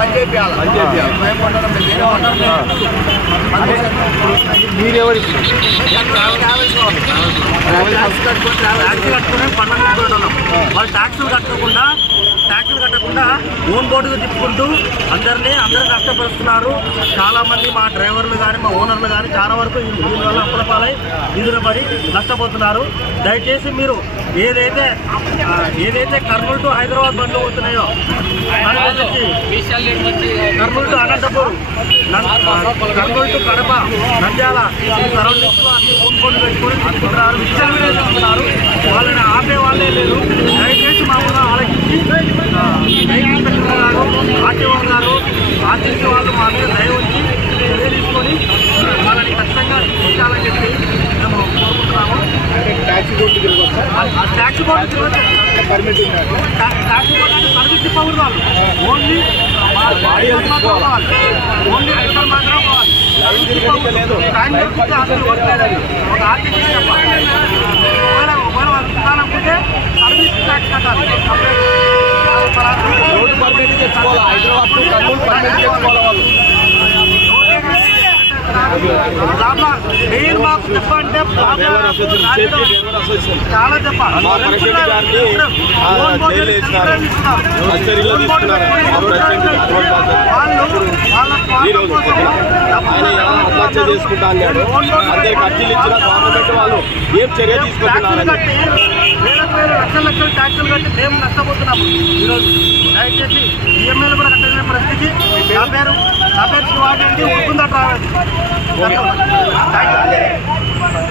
పని చేయాలి మీరెవరి ట్యాక్స్ కట్టుకుని పన్ను వాళ్ళు ట్యాక్సులు కట్టకుండా ఓన్ బోర్డుగా తిప్పుకుంటూ అందరూ కష్టపరుస్తున్నారు. చాలామంది మా డ్రైవర్లు కానీ మా ఓనర్లు కానీ చాలా వరకు దీనివల్ల అప్పుల పాలై నిధులు పడి నష్టపోతున్నారు. దయచేసి మీరు ఏదైతే కర్నూలు టు హైదరాబాద్ బండ్లు పోతున్నాయో కర్నూలు టు అనంతపూర్, కర్నూలు టు కడప, నంద్యాల సరౌండింగ్స్లో అన్ని ఓన్ బోర్డు పెట్టుకొని తీసుకుంటున్నారు, విచ్చలవిడిగా వాళ్ళని ఆపే వాళ్ళే లేదు. దయచేసి మామూలుగా ఆలోచించి వెహికల్ పెట్టుకున్న గారు, ఆర్టీఓ గారు, ఆర్టీసీ వాళ్ళు మా మీద దయ ఉంచి చర్య తీసుకొని వాళ్ళని ఖచ్చితంగా ఉంచాలని చెప్పి మేము కోరుకుంటున్నాము. Taxi board taxi board permit taxi board అంటే సర్వీస్ ఇవ్వకూడదు. వాళ్ళు ఓన్లీ రిటర్న్ మాత్రం పోవాలి. టైం దొరికితే అసలు ఒక ఆర్టీసీ అనుకుంటే సర్వీస్ ట్యాక్స్ కట్టాలి. రోడ్డు పర్మిట్ తెచ్చుకోవాలి. హైదరాబాద్ టు కర్నూలు పర్మిట్ తెచ్చుకోవాలి వాళ్ళు. మెయిన్ మాకు చెప్పంటే చాలా చెప్పాలి. ఆత్మహత్య చేసుకుంటా అన్నాడు. అందరికి అర్జీలు ఇచ్చిన గవర్నమెంట్ వాళ్ళు ఏం చర్య తీసుకుంటున్నారు? లక్షల ట్యాక్సులు కట్టి మేము నష్టపోతున్నాము ఈరోజు. దయచేసి ఈఎంఐలు కూడా కట్టలేని పరిస్థితి. నా పేరు శివాజీ అండి, ఉరుకుందా ట్రావెల్స్.